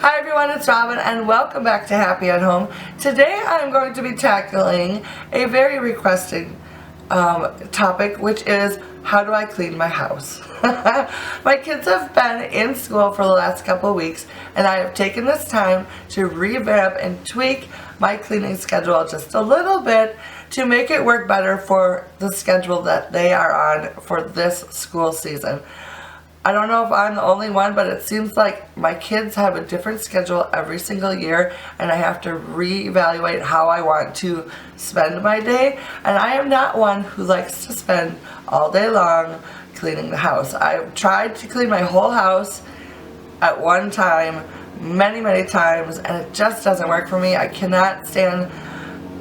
Hi everyone, it's Robin and welcome back to Happy at Home. Today I'm going to be tackling a very requested topic, which is how do I clean my house? My kids have been in school for the last couple of weeks and I have taken this time to revamp and tweak my cleaning schedule just a little bit to make it work better for the schedule that they are on for this school season. I don't know if I'm the only one, but it seems like my kids have a different schedule every single year and I have to reevaluate how I want to spend my day. And I am not one who likes to spend all day long cleaning the house. I've tried to clean my whole house at one time many times and it just doesn't work for me. I cannot stand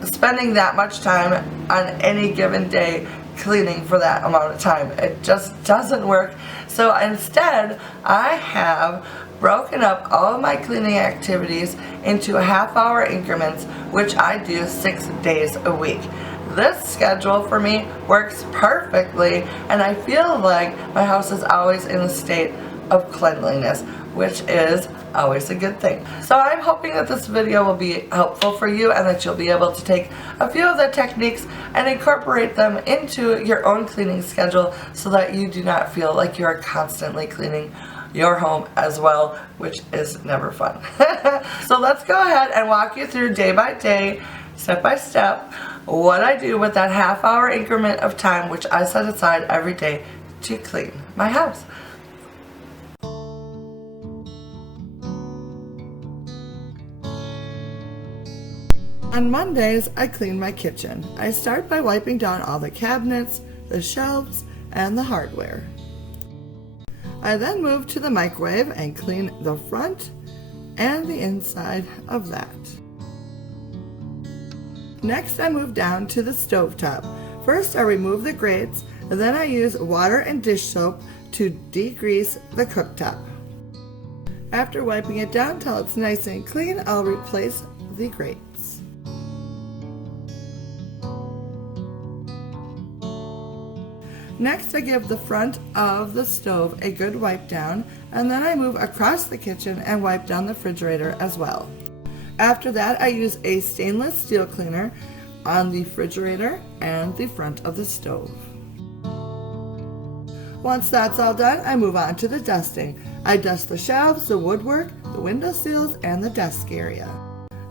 spending that much time on any given day cleaning for that amount of time. It just doesn't work. So instead, I have broken up all of my cleaning activities into half-hour increments, which I do 6 days a week. This schedule for me works perfectly, and I feel like my house is always in a state of cleanliness, which is always a good thing. So I'm hoping that this video will be helpful for you and that you'll be able to take a few of the techniques and incorporate them into your own cleaning schedule so that you do not feel like you're constantly cleaning your home as well, which is never fun. So let's go ahead and walk you through day by day, step by step, what I do with that half-hour increment of time which I set aside every day to clean my house. On Mondays, I clean my kitchen. I start by wiping down all the cabinets, the shelves, and the hardware. I then move to the microwave and clean the front and the inside of that. Next, I move down to the stovetop. First, I remove the grates, and then I use water and dish soap to degrease the cooktop. After wiping it down till it's nice and clean, I'll replace the grates. Next, I give the front of the stove a good wipe down, and then I move across the kitchen and wipe down the refrigerator as well. After that, I use a stainless steel cleaner on the refrigerator and the front of the stove. Once that's all done, I move on to the dusting. I dust the shelves, the woodwork, the window sills, and the desk area.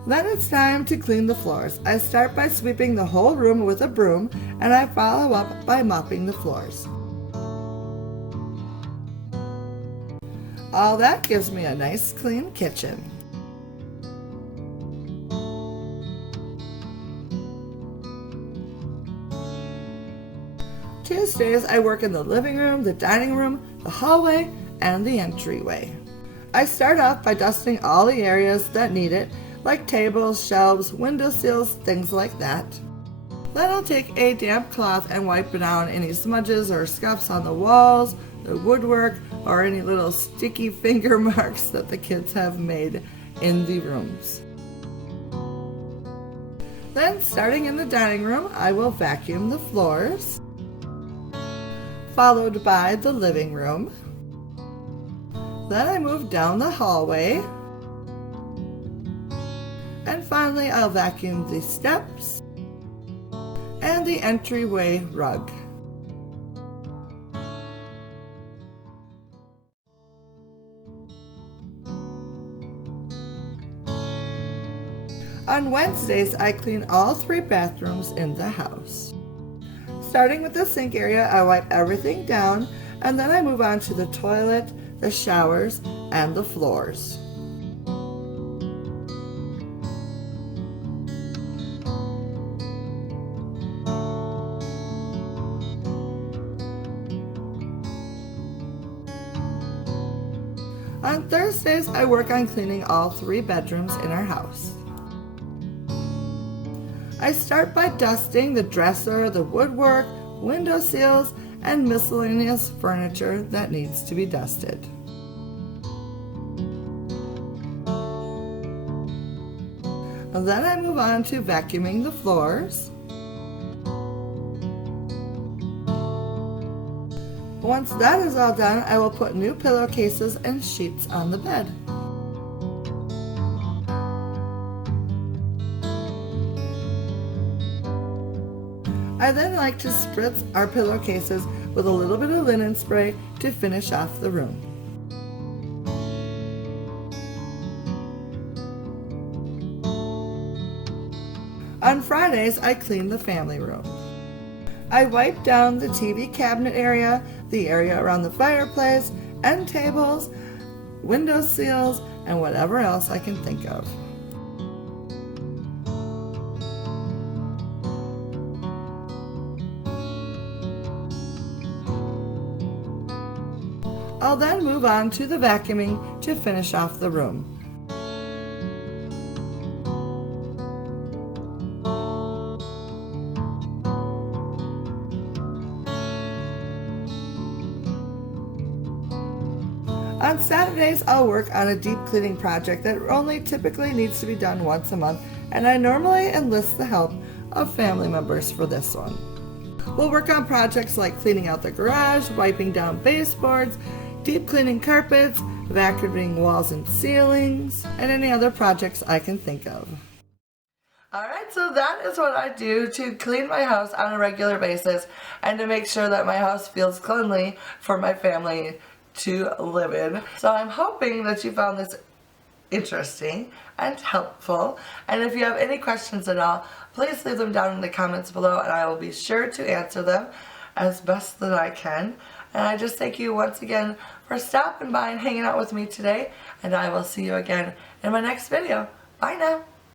Then it's time to clean the floors. I start by sweeping the whole room with a broom, and I follow up by mopping the floors. All that gives me a nice clean kitchen. Tuesdays, I work in the living room, the dining room, the hallway, and the entryway. I start off by dusting all the areas that need it, like tables, shelves, window sills, things like that. Then I'll take a damp cloth and wipe down any smudges or scuffs on the walls, the woodwork, or any little sticky finger marks that the kids have made in the rooms. Then, starting in the dining room, I will vacuum the floors, followed by the living room. Then I move down the hallway. And finally, I'll vacuum the steps and the entryway rug. On Wednesdays, I clean all 3 bathrooms in the house. Starting with the sink area, I wipe everything down, and then I move on to the toilet, the showers, and the floors. On Thursdays, I work on cleaning all 3 bedrooms in our house. I start by dusting the dresser, the woodwork, window sills, and miscellaneous furniture that needs to be dusted. And then I move on to vacuuming the floors. Once that is all done, I will put new pillowcases and sheets on the bed. I then like to spritz our pillowcases with a little bit of linen spray to finish off the room. On Fridays, I clean the family room. I wipe down the TV cabinet area, the area around the fireplace, end tables, window sills, and whatever else I can think of. I'll then move on to the vacuuming to finish off the room. On Saturdays, I'll work on a deep cleaning project that only typically needs to be done once a month, and I normally enlist the help of family members for this one. We'll work on projects like cleaning out the garage, wiping down baseboards, deep cleaning carpets, vacuuming walls and ceilings, and any other projects I can think of. Alright, so that is what I do to clean my house on a regular basis and to make sure that my house feels cleanly for my family to live in. So I'm hoping that you found this interesting and helpful, and if you have any questions at all, please leave them down in the comments below and I will be sure to answer them as best that I can. And I just thank you once again for stopping by and hanging out with me today, and I will see you again in my next video. Bye now.